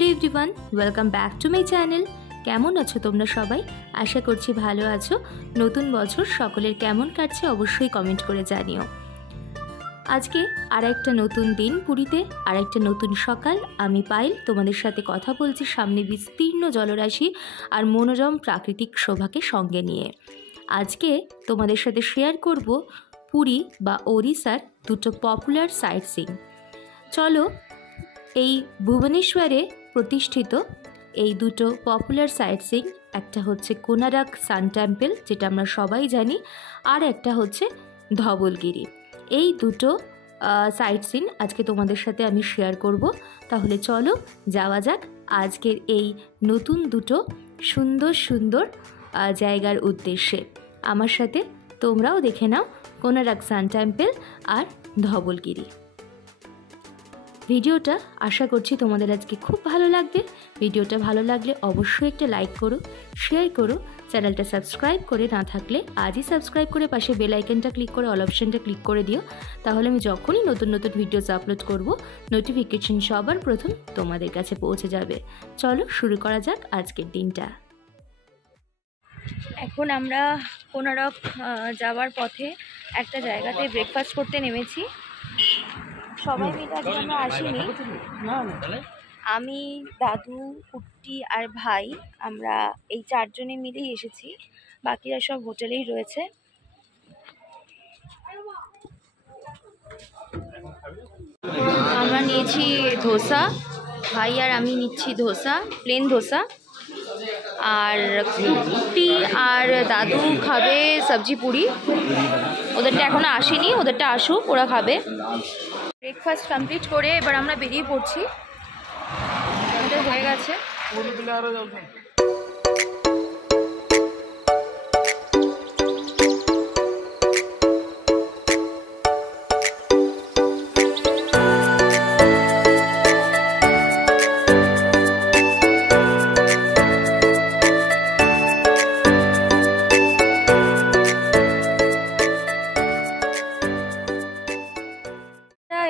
Hello everyone, welcome back to my channel. কেমন আছো তোমরা সবাই? আশা করছি ভালো আছো। নতুন বছর সকলের কেমন কাটছে অবশ্যই কমেন্ট করে জানিও। আজকে আর একটা নতুন দিন পুরীতে, আর একটা নতুন সকাল। আমি পায়েল তোমাদের সাথে কথা বলছি সামনে বিস্তীর্ণ জলরাশি আর মনোরম প্রাকৃতিক শোভাকে সঙ্গে নিয়ে। আজকে তোমাদের সাথে শেয়ার করব পুরী বা ওড়িশার দুটো পপুলার সাইট সিইং। চলো এই ভুবনেশ্বরে প্রতিষ্ঠিত এই দুটো পপুলার সাইট সিইং, একটা হচ্ছে কোনারক সান টেম্পল যেটা আমরা সবাই জানি, আর একটা হচ্ছে ধবলগিরি। এই দুটো সাইট সিইং আজকে তোমাদের সাথে আমি শেয়ার করব। তাহলে চলো যাওয়া যাক আজকের এই নতুন দুটো সুন্দর সুন্দর জায়গার উদ্দেশ্যে। আমার সাথে তোমরাও দেখে নাও কোনারক সান টেম্পল আর ধবলগিরি। ভিডিওটা আশা করছি তোমাদের আজকে খুব ভালো লাগবে। ভিডিওটা ভালো লাগলে অবশ্যই একটা লাইক করো, শেয়ার করো, চ্যানেলটা সাবস্ক্রাইব করে না থাকলে আজই সাবস্ক্রাইব করে পাশে বেল আইকনটা ক্লিক করে অল অপশনটা ক্লিক করে দিও। তাহলে আমি যখনই নতুন নতুন ভিডিওস আপলোড করব নোটিফিকেশন সবার প্রথম তোমাদের কাছে পৌঁছে যাবে। চলো শুরু করা যাক আজকের দিনটা। এখন আমরা কোনারক যাওয়ার পথে একটা জায়গাতে ব্রেকফাস্ট করতে নেমেছি। সবাই মিলে আজকে আমরা আসিনি, আমি, দাদু, কুট্টি আর ভাই, আমরা এই চারজনে মিলেই এসেছি। বাকিরা সব হোটেলেই রয়েছে। আমরা নিয়েছি ধোসা, ভাই আর আমি নিচ্ছি ধোসা, প্লেন ধোসা। আর কুট্টি আর দাদু খাবে সবজি পুরি। ওদেরটা এখনো আসেনি, ওদেরটা আসুক, ওরা খাবে। ব্রেকফাস্ট কমপ্লিট করে এবার আমরা বেরিয়ে পড়ছি। আমাদের হয়ে গেছে।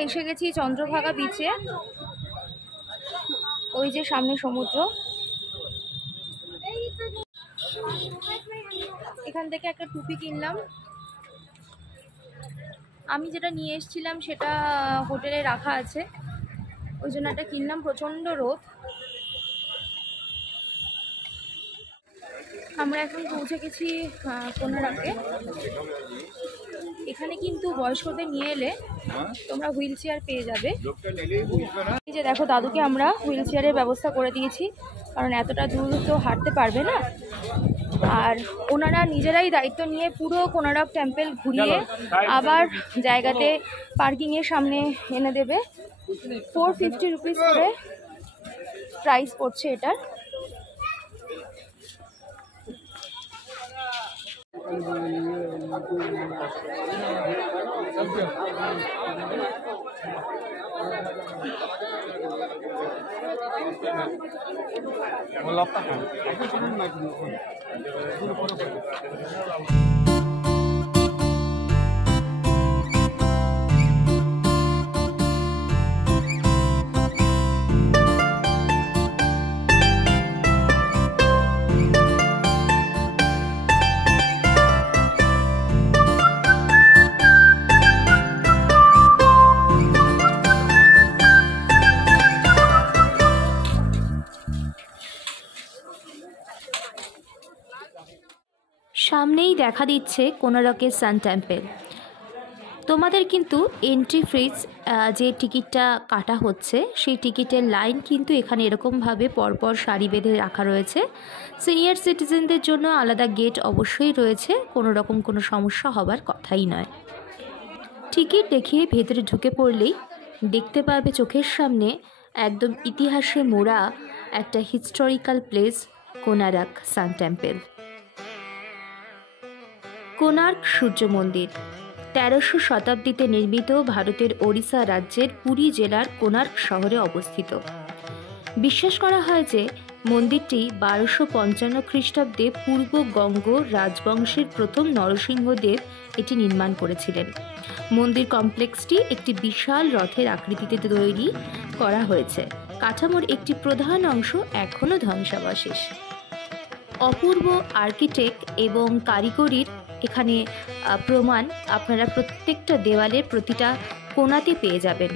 এসে গেছি চন্দ্রভাগা বিচে। ওই যে সামনে সমুদ্র। এখান থেকে একটা টুপি কিনলাম। আমি যেটা নিয়ে এসেছিলাম সেটা হোটেলে রাখা আছে, ওই জন্য একটা কিনলাম। প্রচণ্ড রোদ। আমরা এখন পৌঁছে গেছি কোনারকে। এখানে কিন্তু বয়স্কদের নিয়ে এলে তোমরা হুইল চেয়ার পেয়ে যাবে। এই যে দেখো, দাদুকে আমরা হুইল চেয়ারের ব্যবস্থা করে দিয়েছি, কারণ এতটা দূর তো হাঁটতে পারবে না। আর ওনারা নিজেরাই দায়িত্ব নিয়ে পুরো কোনারক টেম্পল ঘুরিয়ে আবার জায়গাতে পার্কিংয়ের সামনে এনে দেবে। 450 রুপিস করে প্রাইস পড়ছে এটার। সামনেই দেখা দিচ্ছে কোনারকের সান টেম্পল। তোমাদের কিন্তু এন্ট্রি ফিস যে টিকিটটা কাটা হচ্ছে সেই টিকিটের লাইন কিন্তু এখানে এরকমভাবে পরপর সারি বেঁধে রাখা রয়েছে। সিনিয়র সিটিজেনদের জন্য আলাদা গেট অবশ্যই রয়েছে, কোনো রকম কোনো সমস্যা হবার কথাই নয়। টিকিট দেখিয়ে ভেতরে ঢুকে পড়লেই দেখতে পাবে চোখের সামনে একদম ইতিহাসে মোড়া একটা historical place, Konark sun temple. Konark সূর্য মন্দির 1300 শতাব্দীতে নির্মিত, ভারতের ওড়িশা রাজ্যের পুরী জেলার কোনার্ক শহরে অবস্থিত। বিশ্বাস করা হয় যে মন্দিরটি 1255 খ্রিস্টাব্দে পূর্ব গঙ্গ রাজবংশের প্রথম নরসিংহদেব এটি নির্মাণ করেছিলেন। মন্দির কমপ্লেক্সটি একটি বিশাল রথের আকৃতিতে তৈরি করা হয়েছে। কাঠামোর একটি প্রধান অংশ এখনও ধ্বংসাবশেষ। অপূর্ব আর্কিটেক্ট এবং কারিগরির এখানে প্রমাণ আপনারা প্রত্যেকটা দেওয়ালের প্রতিটা কোণাতে পেয়ে যাবেন।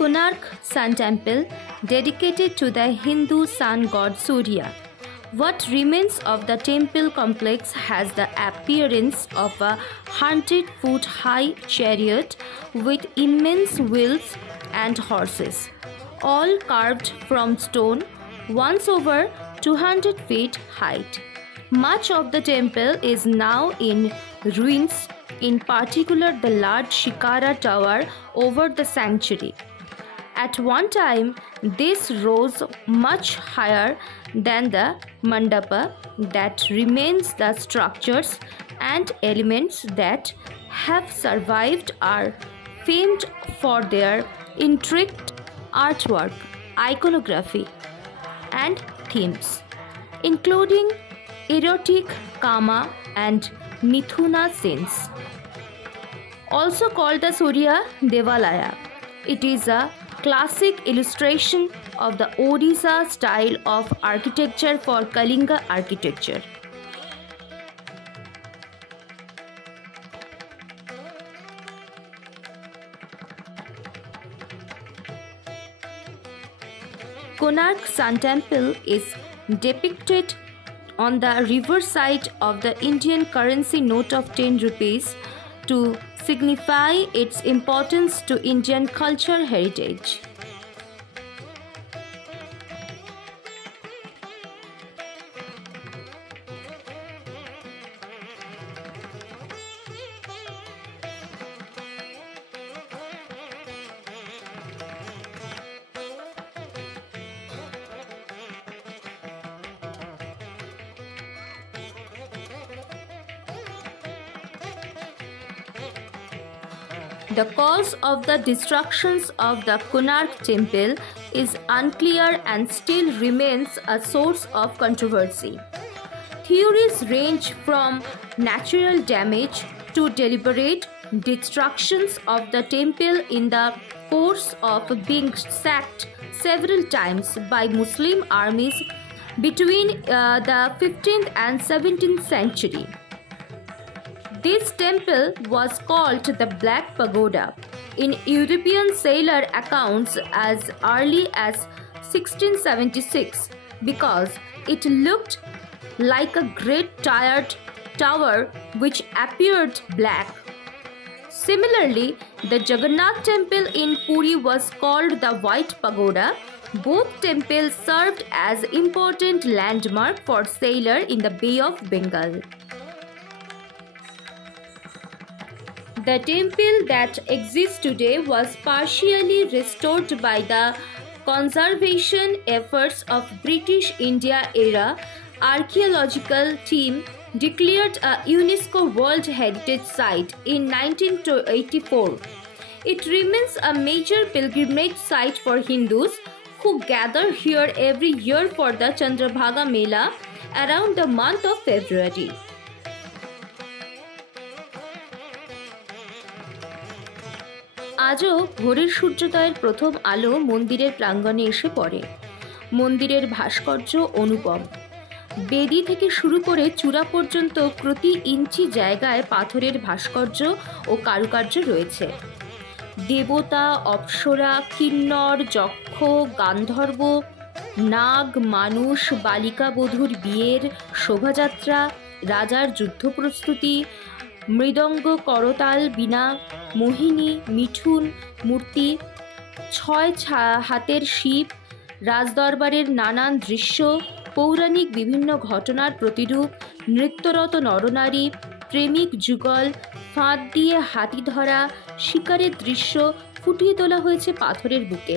Konark Sun Temple, dedicated to the Hindu sun god Surya. What remains of the temple complex has the appearance of a 100-foot high chariot with immense wheels and horses, all carved from stone, once over 200 feet height. Much of the temple is now in ruins, in particular the large Shikara tower over the sanctuary. At one time, this rose much higher than the mandapa that remains. The structures and elements that have survived are famed for their intricate artwork, iconography, and themes, including erotic, kama, and mithuna scenes. Also called the Surya Devalaya, it is a classic illustration of the Odisha style of architecture for Kalinga architecture. Konark Sun Temple is depicted on the reverse side of the Indian currency note of 10 rupees to signify its importance to Indian culture heritage. The cause of the destructions of the Konark temple is unclear and still remains a source of controversy. Theories range from natural damage to deliberate destructions of the temple in the course of being sacked several times by Muslim armies between the 15th and 17th century. This temple was called the Black Pagoda in European sailor accounts as early as 1676 because it looked like a great tired tower which appeared black. Similarly, the Jagannath temple in Puri was called the White Pagoda. Both temples served as important landmark for sailors in the Bay of Bengal. The temple that exists today was partially restored by the conservation efforts of British India era archaeological team declared a UNESCO World Heritage Site in 1984. It remains a major pilgrimage site for Hindus who gather here every year for the Chandrabhaga Mela around the month of February. আজও ভোরের সূর্যোদয়ের প্রথম আলো মন্দিরের প্রাঙ্গণে এসে পড়ে। মন্দিরের ভাস্কর্য অনুপম। বেদি থেকে শুরু করে চূড়া পর্যন্ত প্রতি ইঞ্চি জায়গায় পাথরের ভাস্কর্য ও কারুকার্য রয়েছে। দেবতা, অপ্সরা, কিন্নর, যক্ষ, গান্ধর্ব, নাগ, মানুষ, বালিকা বধূর বিয়ের শোভাযাত্রা, রাজার যুদ্ধ প্রস্তুতি, মৃদঙ্গ, করতাল, বীণা, মোহিনী, মিঠুন মূর্তি, 6 হাতের শিব, রাজদরবারের নানান দৃশ্য, পৌরাণিক বিভিন্ন ঘটনার প্রতিরূপ, নৃত্যরত নরনারী, প্রেমিক যুগল, ফাঁদ দিয়ে হাতি ধরা, শিকারের দৃশ্য ফুটিয়ে তোলা হয়েছে পাথরের বুকে।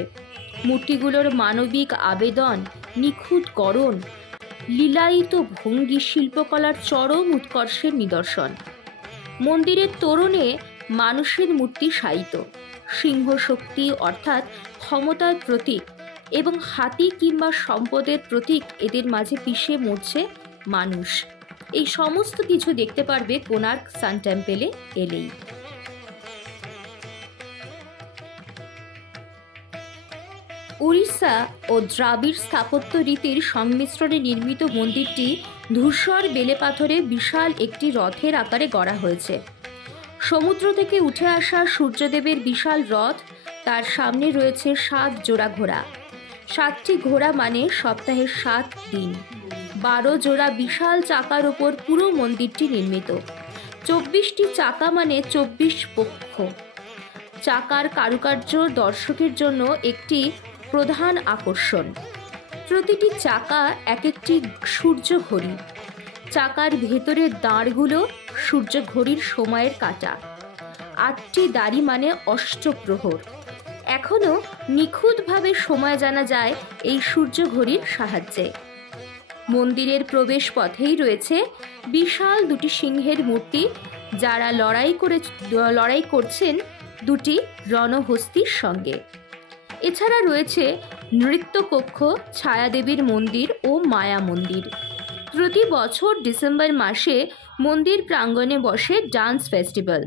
মূর্তিগুলোর মানবিক আবেদন, নিখুঁত গড়ন, লীলায়িত ভঙ্গি শিল্পকলার চরম উৎকর্ষের নিদর্শন। মন্দিরের তোরণে মানুষের মূর্তি শায়িত, সিংহ শক্তি অর্থাৎ ক্ষমতার প্রতীক এবং হাতি কিংবা সম্পদের প্রতীক এদের মাঝে পিষে মরছে মানুষ। এই সমস্ত কিছু দেখতে পারবে কোণার্ক সান টেম্পেলে এলেই। উড়িষ্যা ও দ্রাবিড় স্থাপত্য রীতির সংমিশ্রণে নির্মিত মন্দিরটি ধূসর বেলে পাথরে বিশাল একটি রথের আকারে গড়া হয়েছে। সমুদ্র থেকে উঠে আসা সূর্যদেবের বিশাল রথ, তার সামনে রয়েছে 7 জোড়া ঘোড়া। 7টি ঘোড়া মানে সপ্তাহের 7 দিন। 12 জোড়া বিশাল চাকার ওপর পুরো মন্দিরটি নির্মিত। 24টি চাকা মানে 24 পক্ষ। চাকার কারুকার্য দর্শকের জন্য একটি প্রধান আকর্ষণ। প্রতিটি চাকা এক একটি সূর্য ঘড়ি। চাকার ভেতরের দাঁড়গুলো সূর্য ঘড়ির সময়ের কাঁটা। 8টি দাড়ি মানে অষ্টপ্রহর। এখনও নিখুঁতভাবে সময় জানা যায় এই সূর্য ঘড়ির সাহায্যে। মন্দিরের প্রবেশ পথেই রয়েছে বিশাল 2টি সিংহের মূর্তি, যারা লড়াই করছেন 2টি রণহস্তির সঙ্গে। এছাড়া রয়েছে নৃত্যকক্ষ, ছায়াদেবীর মন্দির ও মায়া মন্দির। প্রতি বছর ডিসেম্বর মাসে মন্দির প্রাঙ্গণে বসে ডান্স ফেস্টিভ্যাল।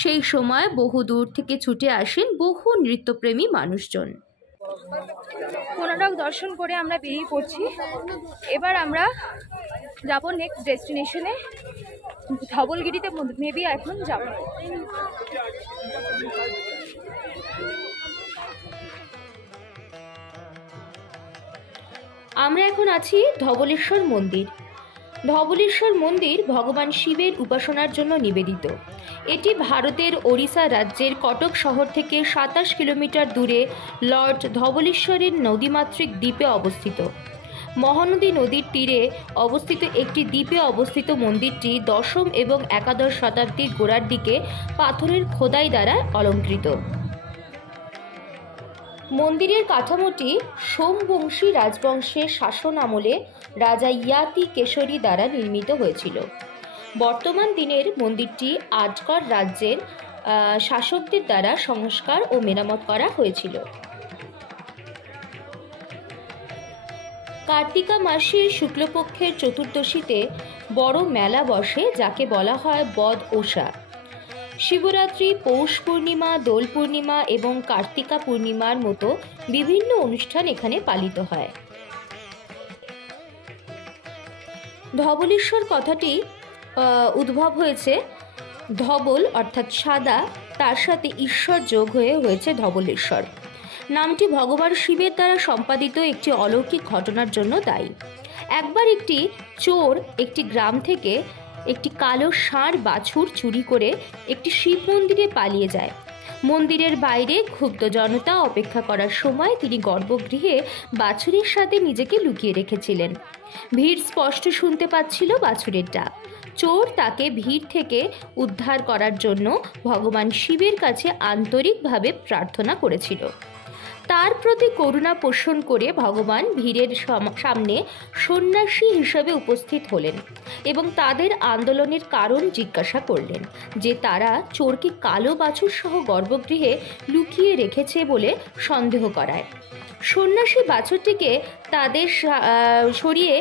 সেই সময় বহু দূর থেকে ছুটে আসেন বহু নৃত্যপ্রেমী মানুষজন। কোণার্ক দর্শন করে আমরা বেরিয়ে পড়ছি। এবার আমরা যাব নেক্সট ডেস্টিনেশনে, ধবলগিরিতে মেবি এখন যাব। আমরা এখন আছি ধবলেশ্বর মন্দির। ধবলেশ্বর মন্দির ভগবান শিবের উপাসনার জন্য নিবেদিত। এটি ভারতের ওড়িশা রাজ্যের কটক শহর থেকে 27 কিলোমিটার দূরে লর্ড ধবলেশ্বরের নদীমাতৃক দ্বীপে অবস্থিত। মহানদী নদীর তীরে অবস্থিত একটি দ্বীপে অবস্থিত মন্দিরটি 10ম এবং 11শ শতাব্দীর গোড়ার দিকে পাথরের খোদাই দ্বারা অলঙ্কৃত। মন্দিরের কাঠামোটি সোমবংশী রাজবংশের শাসন আমলে রাজা ইয়াতি কেশরী দ্বারা নির্মিত হয়েছিল। বর্তমান দিনের মন্দিরটি আজগর রাজ্যের শাসকদের দ্বারা সংস্কার ও মেরামত করা হয়েছিল। কার্তিকা মাসের শুক্লপক্ষের চতুর্দশীতে বড় মেলা বসে, যাকে বলা হয় বদ ওষা। শিবরাত্রি, পৌষ পূর্ণিমা, দোল পূর্ণিমা এবং কার্তিকা পূর্ণিমার মতো বিভিন্ন অনুষ্ঠান এখানে পালিত হয়। ধবলেশ্বর কথাটি উদ্ভব হয়েছে ধবল অর্থাৎ সাদা, তার সাথে ঈশ্বর যোগ হয়েছে ধবলেশ্বর। নামটি ভগবান শিবের দ্বারা সম্পাদিত একটি অলৌকিক ঘটনার জন্য দায়ী। একবার একটি চোর একটি গ্রাম থেকে একটি কালো ষাঁড় বাছুর চুরি করে একটি শিব মন্দিরে পালিয়ে যায়। মন্দিরের বাইরে ক্ষুব্ধ জনতা অপেক্ষা করার সময় তিনি গর্ভগৃহে বাছুরের সাথে নিজেকে লুকিয়ে রেখেছিলেন। ভিড় স্পষ্ট শুনতে পাচ্ছিল বাছুরের ডাক। চোর তাকে ভিড় থেকে উদ্ধার করার জন্য ভগবান শিবের কাছে আন্তরিকভাবে প্রার্থনা করেছিল। তার প্রতি করুণা পোষণ করে ভগবান ভিড়ের সামনে সন্ন্যাসী হিসেবে উপস্থিত হলেন এবং তাদের আন্দোলনের কারণ জিজ্ঞাসা করলেন, যে তারা চোরকে কালো বাছুর সহ গর্ভগৃহে লুকিয়ে রেখেছে বলে সন্দেহ করায়। সন্ন্যাসী বাছুরটিকে তাদের সরিয়ে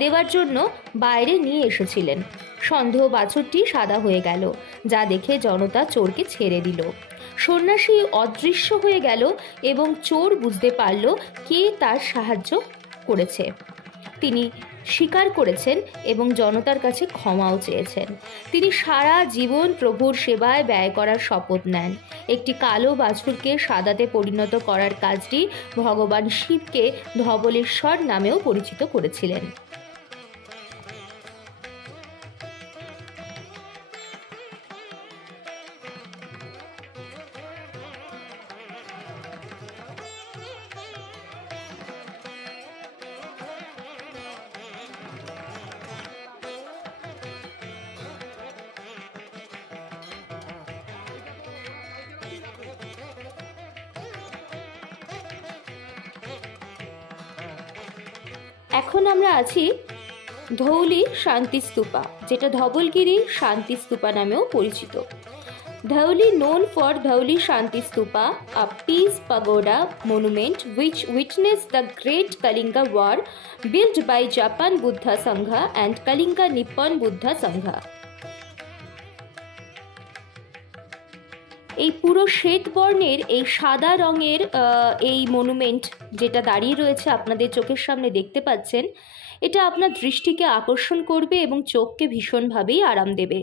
দেওয়ার জন্য বাইরে নিয়ে এসেছিলেন। সন্দেহ বাছুরটি সাদা হয়ে গেল, যা দেখে জনতা চোরকে ছেড়ে দিল। সন্ন্যাসী অদৃশ্য হয়ে গেল এবং চোর বুঝতে পারল কে তার সাহায্য করেছে। তিনি স্বীকার করেছেন এবং জনতার কাছে ক্ষমাও চেয়েছেন। তিনি সারা জীবন প্রভুর সেবায় ব্যয় করার শপথ নেন। একটি কালো বাছুরকে সাদাতে পরিণত করার কাজটি ভগবান শিবকে ধবলেশ্বর নামেও পরিচিত করেছিলেন। এখন আমরা আছি ধৌলি শান্তি স্তূপা, যেটা ধবলগিরি শান্তি স্তূপা নামেও পরিচিত। Dhauli known for Dhauli Shanti Stupa, a peace pagoda monument which witnessed the Great Kalinga War built by Japan Buddha Sangha and Kalinga Nippon Buddha Sangha. এই পুরো শ্বেত বর্ণের এই সাদা রঙের এই মনুমেন্ট যেটা দাঁড়িয়ে রয়েছে আপনাদের চোখের সামনে দেখতে পাচ্ছেন, এটা আপনার দৃষ্টিকে আকর্ষণ করবে এবং চোখকে ভীষণভাবেই আরাম দেবে।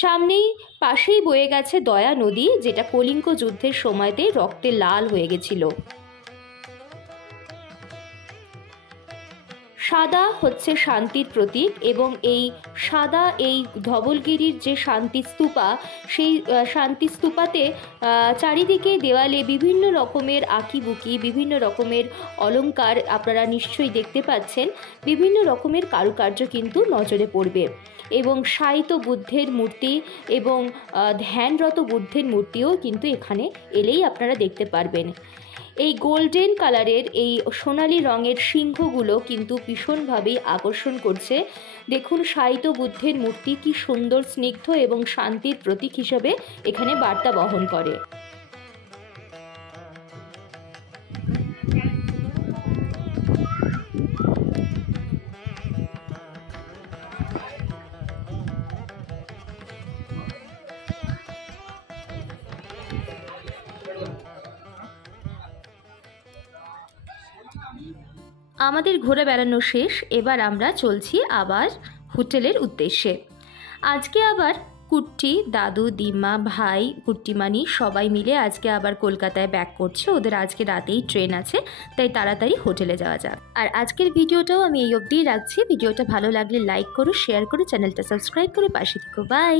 সামনেই পাশেই বয়ে গেছে দয়া নদী, যেটা কলিঙ্গ যুদ্ধের সময়তে রক্তে লাল হয়ে গেছিল। সাদা হচ্ছে শান্তির প্রতীক এবং এই সাদা এই ধবলগিরির যে শান্তি স্তূপা, সেই শান্তি স্তূপাতে চারিদিকে দেওয়ালে বিভিন্ন রকমের আঁকিবুকি, বিভিন্ন রকমের অলংকার আপনারা নিশ্চয়ই দেখতে পাচ্ছেন। বিভিন্ন রকমের কারুকার্য কিন্তু নজরে পড়বে এবং শায়িত বুদ্ধের মূর্তি এবং ধ্যানরত বুদ্ধের মূর্তিও কিন্তু এখানে এলেই আপনারা দেখতে পারবেন। এই গোল্ডেন কালারের এই সোনালি রঙের সিংহগুলো কিন্তু ভীষণভাবেই আকর্ষণ করছে। দেখুন শায়িত বুদ্ধের মূর্তি কি সুন্দর, স্নিগ্ধ এবং শান্তির প্রতীক হিসেবে এখানে বার্তা বহন করে। আমাদের ঘোরা বেড়ানো শেষ, এবার আমরা চলছি আবার হোটেলের উদ্দেশ্যে। আজকে আবার কুট্টি, দাদু, দিমা, ভাই, কুট্টিমানি সবাই মিলে আজকে আবার কলকাতায় ব্যাক করছে। ওদের আজকে রাতেই ট্রেন আছে, তাই তাড়াতাড়ি হোটেলে যাওয়া যাক। আর আজকের ভিডিওটাও আমি এই অবধিই রাখছি। ভিডিওটা ভালো লাগলে লাইক করো, শেয়ার করো, চ্যানেলটা সাবস্ক্রাইব করে পাশে থেকো। বাই।